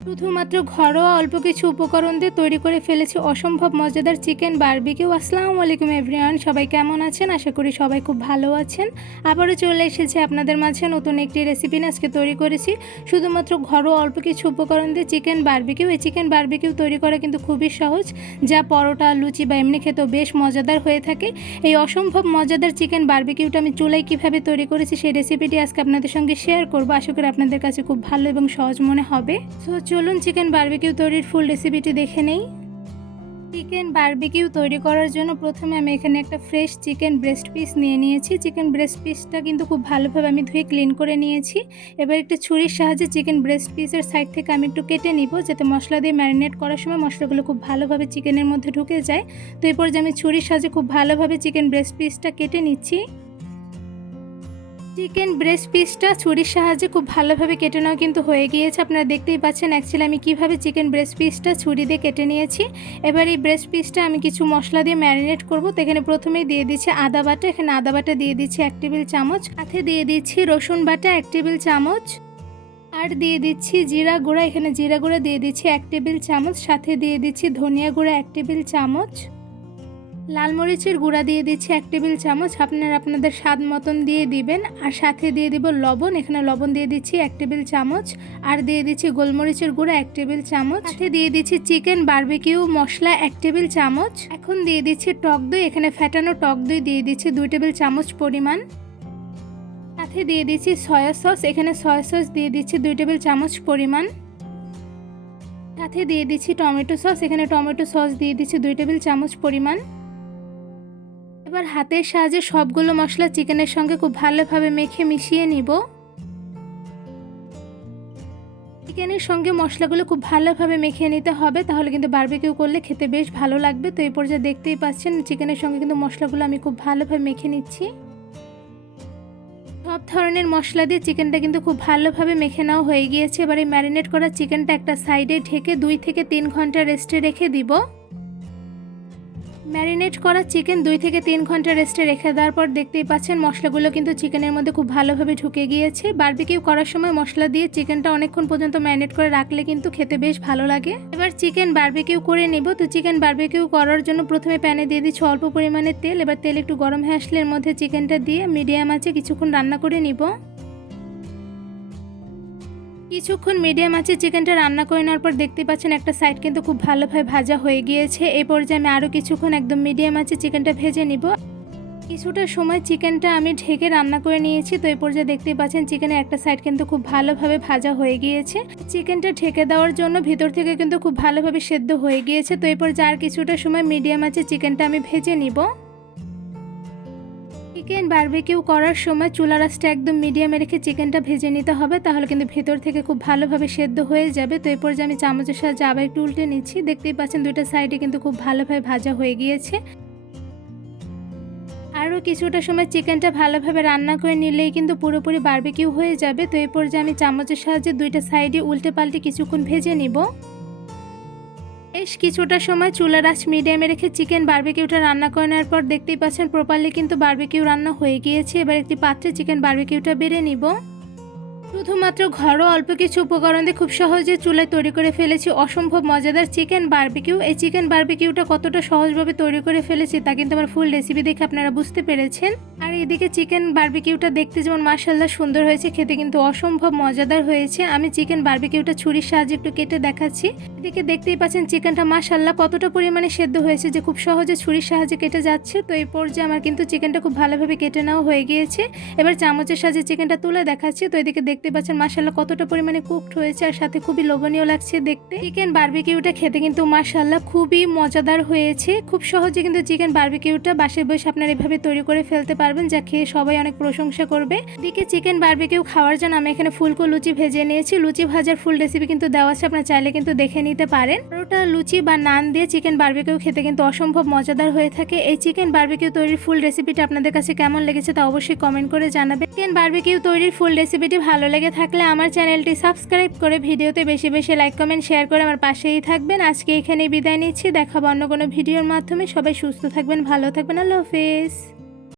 শুধুমাত্র ঘরোয়া অল্প কিছু উপকরণ দিয়ে তৈরি করে ফেলেছি অসম্ভব মজাদার চিকেন বারবিকিউ। আসসালামু আলাইকুম এভরিওয়ান, সবাই কেমন আছেন? আশা করি সবাই খুব ভালো আছেন। আবারও চলে এসেছি আপনাদের মাঝে নতুন একটি রেসিপি নিয়ে। আজকে তৈরি করেছি শুধুমাত্র ঘরোয়া অল্প কিছু উপকরণ দিয়ে চিকেন বারবিকিউ। এই চিকেন বারবিকিউ তৈরি করা কিন্তু খুবই সহজ, যা পরোটা, লুচি বা এমনি খেতেও বেশ মজাদার হয়ে থাকে। এই অসম্ভব মজাদার চিকেন বারবিকিউটা আমি চুলায় কীভাবে তৈরি করেছি সেই রেসিপিটি আজকে আপনাদের সঙ্গে শেয়ার করব। আশা করি আপনাদের কাছে খুব ভালো এবং সহজ মনে হবে। চলুন চিকেন বারবিকিউ তৈরির ফুল রেসিপিটি দেখে নেই। চিকেন বারবিকিউ তৈরি করার জন্য প্রথমে আমি এখানে একটা ফ্রেশ চিকেন ব্রেস্ট পিস নিয়ে নিয়েছি। চিকেন ব্রেস্ট পিসটা কিন্তু খুব ভালোভাবে আমি ধুয়ে ক্লিন করে নিয়েছি। এবার একটা ছুরির সাহায্যে চিকেন ব্রেস্ট পিসের সাইড থেকে আমি একটু কেটে নিব, যাতে মশলা দিয়ে ম্যারিনেট করার সময় মশলাগুলো খুব ভালোভাবে চিকেনের মধ্যে ঢুকে যায়। তো এরপর যে আমি ছুরির সাহায্যে খুব ভালোভাবে চিকেন ব্রেস্ট পিসটা কেটে নিচ্ছি। চিকেন ব্রেস্ট পিসটা ছুরির সাহায্যে খুব ভালোভাবে কেটে নেওয়া কিন্তু হয়ে গিয়েছে। আপনারা দেখতেই পাচ্ছেন অ্যাকচুয়ালি আমি কিভাবে চিকেন ব্রেস্ট পিসটা ছুরি দিয়ে কেটে নিয়েছি। এবার এই ব্রেস্ট পিসটা আমি কিছু মশলা দিয়ে ম্যারিনেট করব। তো এখানে প্রথমেই দিয়ে দিচ্ছি আদা বাটা। এখানে আদা বাটা দিয়ে দিচ্ছি 1 টেবিল চামচ। সাথে দিয়ে দিচ্ছি রসুন বাটা 1 টেবিল চামচ। আর দিয়ে দিচ্ছি জিরা গুঁড়া। এখানে জিরা গুঁড়া দিয়ে দিচ্ছি 1 টেবিল চামচ। সাথে দিয়ে দিচ্ছি ধনিয়া গুঁড়া 1 টেবিল চামচ। লাল মরিচের গুঁড়া দিয়ে দিচ্ছি 1 টেবিল চামচ। আপনারা আপনাদের স্বাদ মতন দিয়ে দিবেন। আর সাথে দিয়ে দিব লবণ। এখানে লবণ দিয়ে দিচ্ছি 1 টেবিল চামচ। আর দিয়ে দিচ্ছি গোলমরিচের গুঁড়া 1 টেবিল চামচ। সাথে দিয়ে দিচ্ছি চিকেন বারবিকিউ মশলা 1 টেবিল চামচ। এখন দিয়ে দিচ্ছি টক দই। এখানে ফ্যাটানো টক দই দিয়ে দিচ্ছি 2 টেবিল চামচ পরিমাণ। সাথে দিয়ে দিচ্ছি সয়া সস। এখানে সয়া সস দিয়ে দিচ্ছি 2 টেবিল চামচ পরিমাণ। সাথে দিয়ে দিচ্ছি টমেটো সস। এখানে টমেটো সস দিয়ে দিচ্ছি 2 টেবিল চামচ পরিমাণ। এবার হাতের সাহায্যে সবগুলো মশলা চিকেনের সঙ্গে খুব ভালোভাবে মেখে মিশিয়ে নিব। চিকেনের সঙ্গে মশলাগুলো খুব ভালোভাবে মেখে নিতে হবে, তাহলে কিন্তু বারবিকিউ করলে খেতে বেশ ভালো লাগবে। তো এই পর্যায়ে দেখতেই পাচ্ছেন চিকেনের সঙ্গে কিন্তু মশলাগুলো আমি খুব ভালোভাবে মেখে নিচ্ছি। সব ধরনের মশলা দিয়ে চিকেনটা কিন্তু খুব ভালোভাবে মেখে নেওয়া হয়ে গিয়েছে। এবার এই ম্যারিনেট করা চিকেনটা একটা সাইডে ঢেকে 2 থেকে 3 ঘন্টা রেস্টে রেখে দিব। ম্যারিনেট করা চিকেন 2 থেকে 3 ঘন্টা রেস্টে রেখে দেওয়ার পর দেখতেই পাচ্ছেন মশলাগুলো কিন্তু চিকেনের মধ্যে খুব ভালোভাবে ঢুকে গিয়েছে। বারবিকিউ করার সময় মশলা দিয়ে চিকেনটা অনেকক্ষণ পর্যন্ত ম্যারিনেট করে রাখলে কিন্তু খেতে বেশ ভালো লাগে। এবার চিকেন বারবিকিউ করে নেব। তো চিকেন বারবিকিউ করার জন্য প্রথমে প্যানে দিয়ে দিচ্ছি অল্প পরিমাণে তেল। এবার তেল একটু গরম হয়ে আসলে এর মধ্যে চিকেনটা দিয়ে মিডিয়াম আঁচে কিছুক্ষণ রান্না করে নিব। কিছুক্ষণ মিডিয়াম আঁচে চিকেনটা রান্না করে নেওয়ার পর দেখতে পাচ্ছেন একটা সাইড কিন্তু খুব ভালোভাবে ভাজা হয়ে গিয়েছে। এই পর্যায়ে আমি আরও কিছুক্ষণ একদম মিডিয়াম আঁচে চিকেনটা ভেজে নিব। কিছুটা সময় চিকেনটা আমি ঢেকে রান্না করে নিয়েছি। তো এই পর্যায়ে দেখতেই পাচ্ছেন চিকেনের একটা সাইড কিন্তু খুব ভালোভাবে ভাজা হয়ে গিয়েছে। চিকেনটা ঢেকে দেওয়ার জন্য ভিতর থেকে কিন্তু খুব ভালোভাবে সেদ্ধ হয়ে গিয়েছে। তো এই পর্যায়ে আর কিছুটা সময় মিডিয়াম আঁচে চিকেনটা আমি ভেজে নিব। চিকেন বারবিকিউ করার সময় চুলার আঁচটা একদম মিডিয়ামে রেখে চিকেনটা ভেজে নিতে হবে, তাহলে কিন্তু ভেতর থেকে খুব ভালোভাবে সেদ্ধ হয়ে যাবে। তো এরপর যে আমি চামচের সাহায্যে আবার একটু উল্টে নিচ্ছি। দেখতেই পাচ্ছেন দুইটা সাইডে কিন্তু খুব ভালোভাবে ভাজা হয়ে গিয়েছে। আরও কিছুটা সময় চিকেনটা ভালোভাবে রান্না করে নিলেই কিন্তু পুরোপুরি বারবিকিউ হয়ে যাবে। তো এরপর যে আমি চামচের সাহায্যে দুইটা সাইডে উল্টে পাল্টে কিছুক্ষণ ভেজে নিব। বেশ কিছুটা সময় চুলার আঁচ মিডিয়ামে রেখে চিকেন বারবিকিউটা রান্না করে নেওয়ার পর দেখতেই পাচ্ছেন প্রপারলি কিন্তু বারবিকিউ রান্না হয়ে গিয়েছে। এবার একটি পাত্রে চিকেন বারবিকিউটা বেড়ে নিব। শুধুমাত্র ঘরোয়া অল্প কিছু উপকরণ দিয়ে খুব সহজে চুলায় তৈরি করে ফেলেছি অসম্ভব মজাদার চিকেন বারবিকিউ। এই চিকেন বারবিকিউটা কতটা সহজভাবে তৈরি করে ফেলেছি তা কিন্তু আমার ফুল রেসিপি দেখে আপনারা বুঝতে পেরেছেন। আর এদিকে চিকেন বারবিকিউটা দেখতে যেমন মাশাআল্লাহ সুন্দর হয়েছে, খেতে কিন্তু অসম্ভব মজাদার হয়েছে। আমি চিকেন বারবিকিউটা ছুরির সাহায্যে একটু কেটে দেখাচ্ছি। এদিকে দেখতেই পাচ্ছেন চিকেনটা মাশাআল্লাহ কতটা পরিমাণে সেদ্ধ হয়েছে যে খুব সহজে ছুরির সাহায্যে কেটে যাচ্ছে। তো এই পর্যায়ে আমার কিন্তু চিকেনটা খুব ভালোভাবে কেটে নেওয়া হয়ে গিয়েছে। এবার চামচের সাহায্যে চিকেনটা তুলে দেখাচ্ছি। তো এদিকে দেখতে পাচ্ছেন মাশাআল্লাহ কতটা পরিমাণে কুকড হয়েছে আর সাথে খুবই লোভনীয় লাগছে দেখতে। চিকেন বারবিকিউটা খেতে কিন্তু মাশাআল্লাহ খুবই মজাদার হয়েছে। খুব সহজে কিন্তু চিকেন বারবিকিউটা বাসায় বসে আপনারা এভাবে তৈরি করে ফেলতে পারবেন, যা খেয়ে সবাই অনেক প্রশংসা করবে। এদিকে চিকেন বারবিকিউ খাওয়ার জন্য আমি এখানে ফুলকো লুচি ভেজে নিয়েছি। লুচি ভাজার ফুল রেসিপি কিন্তু দেওয়া আছে, আপনারা চাইলে কিন্তু দেখে নিতে পারেন। ওটা লুচি বা নান দিয়ে চিকেন বারবিকিউ খেতে কিন্তু অসম্ভব মজাদার হয়ে থাকে। এই চিকেন বারবিকিউ তৈরির ফুল রেসিপিটা আপনাদের কাছে কেমন লেগেছে তা অবশ্যই কমেন্ট করে জানাবেন। চিকেন বারবিকিউ তৈরির ফুল রেসিপিটি ভালো লেগে থাকলে আমার চ্যানেলটি সাবস্ক্রাইব করে ভিডিওতে বেশি বেশি লাইক কমেন্ট শেয়ার করে আমার পাশেই থাকবেন। আজকে এখানেই বিদায় নিচ্ছি, দেখাবো অন্য কোনো ভিডিওর মাধ্যমে। সবাই সুস্থ থাকবেন, ভালো থাকবেন। আল্লাহ হাফেজ।